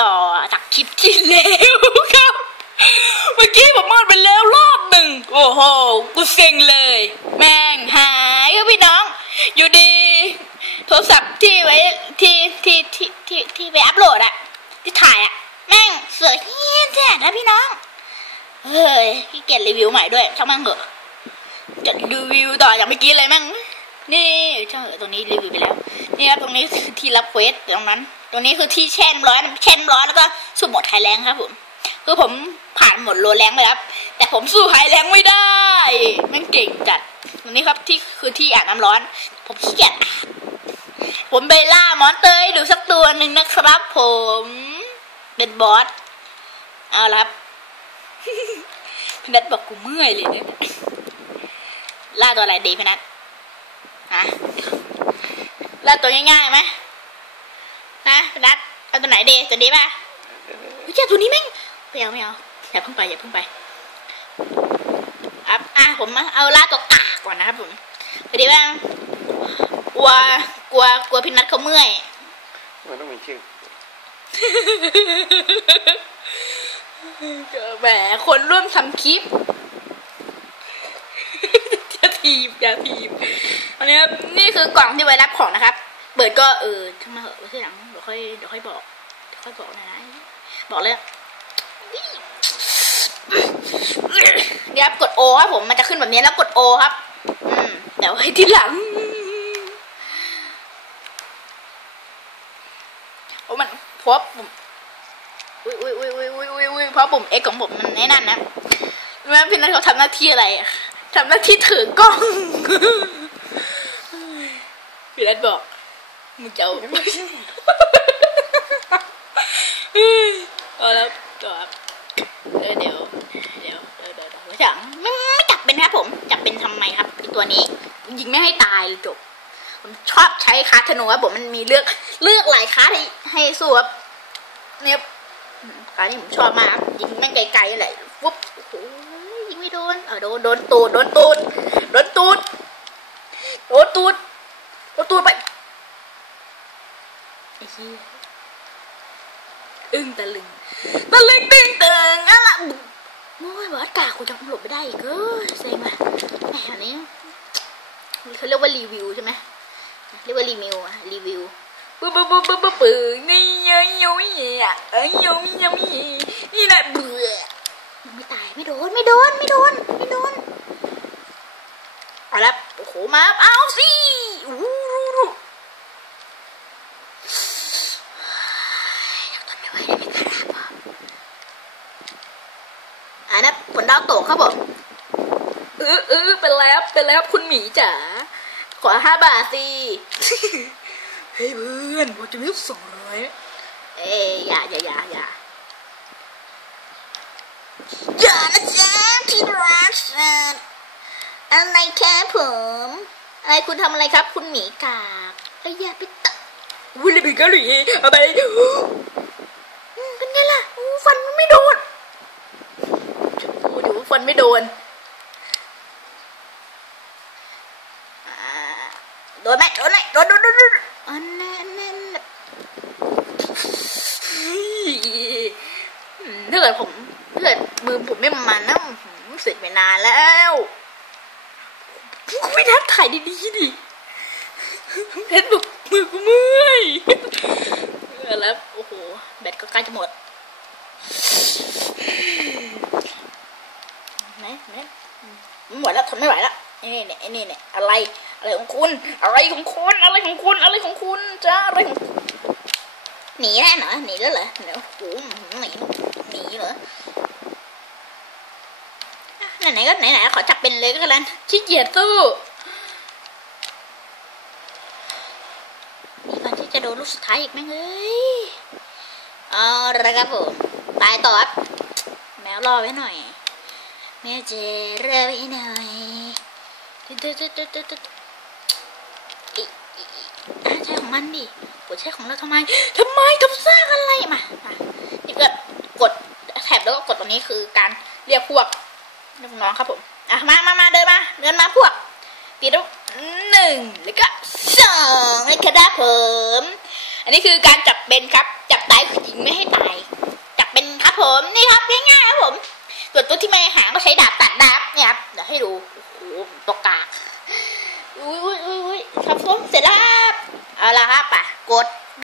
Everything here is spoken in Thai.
ต่อจากคลิปที่แล้วครับ เมื่อกี้ผมมอดไปแล้วรอบหนึ่ง โอ้โห กูเซ็งเลย แม่งหายครับพี่น้อง อยู่ดี โทรศัพท์ที่ไว้ที่ที่ที่ที่ที่ไปอัพโหลดอะที่ถ่ายอะแม่งเสือเฮี้ยนแท้นะพี่น้อง เฮ้ยขี้เกียจรีวิวใหม่ด้วยช่างแม่งเหอะจะรีวิวต่ออย่างเมื่อกี้เลยแม่งนี่ช่างเหอะตรงนี้รีวิวไปแล้ว นี่ครับตรงนี้ที่รับเควสตรงนั้น ตรงนี้คือที่แช่น้ำร้อนแช่น้ำร้อนแล้วก็สู้หมดไฮแรงครับผมคือผมผ่านหมดโลแรงไปแล้วครับแต่ผมสู้ไฮแรงไม่ได้ มันเก่งจัดตรงนี้ครับที่คือที่อาบน้ำร้อน ผมขี้เกียจผมไปล่ามอนเตอร์ให้ดูสักตัวหนึ่งนะครับ ผมเป็นบอสเอาละครับพี่นัทบอกกูเมื่อยเลยเนี่ยล่าตัวอะไรดีพี่นัทฮะล่าตัวง่ายๆไหม นัทเอาตัวไหนดีตัวนี้ป่ะเฮ้ยเจ้าตัวนี้แม่งไม่เอาไม่เอาอย่าเพิ่งไปอย่าเพิ่งไปครับอะผมมาเอาล่าตัวกากก่อนนะครับผมพอดีว่ากลัวกลัวกลัวพี่นัทเขาเมื่อยมันต้องมีชื่อแหมคนร่วมทำคลิปจะทีบอย่าทีบอันนี้ครับนี่คือกล่องที่ไว้รับของนะครับ เปิดก็เออขึ้นมาเหอะไว้ทีหลังเดี๋ยวค่อยเดี๋ยวค่อยบอกเดี๋ยวค่อยบอกนะบอกเลยเดี๋ยวครับกดโอครับผมมันจะขึ้นแบบนี้แล้วกดโอครับ อืมเดี๋ยวให้ที่หลังโอ้มันเพราะผมอุ้ยอุ้ยอุ้ยอุ้ยอุ้ยอุ้ยอุ้ยเพราะปุ่ม X ของผมมันแน่นั่นนะรู้ไหมพี่นัทเขาทำหน้าที่อะไรอะทำหน้าที่ถือกล้องพี่นัทบอก มึงจะเอาเอาแล้วต่อครับเออเดี๋ยวเดี๋ยวเดี๋ยวเดี๋ยวเดี๋ยวจังไม่ไม่จับเป็นครับผมจับเป็นทำไมครับไอตัวนี้ยิงไม่ให้ตายเลยจบผมชอบใช้คาร์ธนูครับผมมันมีเลือกเลือกหลายคาร์ทให้ให้สู้ครับเนี่ยการนี้ผมชอบมากยิงแม่งไกลๆอะไรปุ๊บโอ้โหยิงไม่โดนเออโดนโดนตูดโดนตูดโดนตูดโดนตูดโดนตูดไป ไอ้เหี้ยอึ้งตะลึงตะลึงตึงตึงอะไรโอ้ยบอสกากูจะหลบไม่ได้อีกเออเซ็งว่ะแหมอันนี้เขาเรียกว่ารีวิวใช่ไหมเรียกว่ารีวิวอะรีวิวปึ๊บปึ๊บปึ๊บปึ๊บปึ๊บนี่ยังยังยังเอ้ยยังยังนี่แหละเบื่อยังไม่ตายไม่โดนไม่โดนไม่โดนไม่โดนเอาละโอ้โหมาเอาสิอู้รูทนไม่ไหวได้ไหมครับอันนั้นผล ดาวตกครับผมเออเออเป็นแล้วเป็นแล้วคุณหมีจ๋าขอห้าบาทสิเฮ้ยเพื่อนผมจะมีสองร้อยเอ้ยอย่าอย่าอย่าอย่าอย่านะจ๊ะที่รักฉันอะไรครับผมอะไรคุณทำอะไรครับ คุณหมีกากเอ้ยอย่าไปตัดวิลลี่บิกาลีอะไรอืมเป็นไงล่ะอู้ฟันมันไม่โดนพูด อยู่ฟันไม่โดน โดนไหมโดนไหมโดนโดนโดนโดนอันนั้นนั่นถ้าเกิดผมถ้าเกิดมือผมไม่มันนะเสร็จไปนานแล้วไม่ทักถ่ายดีๆดิเพชรบอกมือกูเมื่อยแล้ว โอ้โห แบตก็ใกล้จะหมด ไหนไหนหมดแล้วทนไม่ไหวแล้วนี่เนี่ยนี่เนี่ยอะไร อะไรของคุณ อะไรของคุณ อะไรของคุณ อะไรของคุณจ้าอะไรของหนีแล้เหรอหนีแล้วเหรอเดี๋ยวโอ้หนีหนีเหรอไหนไหนๆก็ไหนไหนๆขอจับเป็นเลยก็แล้วกันขี้เกียจสู้มีก่อนที่จะโดนลูกสุดท้ายอีกไหมเอ้ยเอาละครับผมตายต่อครับแมวรอไว้หน่อย เจเราใหน่อยตุ๊ดตุ๊ดตุ๊ดตุ๊ดตุ๊ดอีอใช่ของมันดิปวดใช่ของเราทำไมทำไมทำสร้างอะไรมานี่ก็กดแถบแล้วก็กดตรงนี้คือการเรียกพวกน้องๆครับผมอะมามามาเดินมาเดินมาพวกตีลูกหนึ่งแล้วก็สองนะครับผมอันนี้คือการจับเป็นครับ จับตายหญิงไม่ให้ตายจับเป็นครับผมนี่ครับง่ายๆครับผมส่วนตัวที่แม เอาละครับปะกด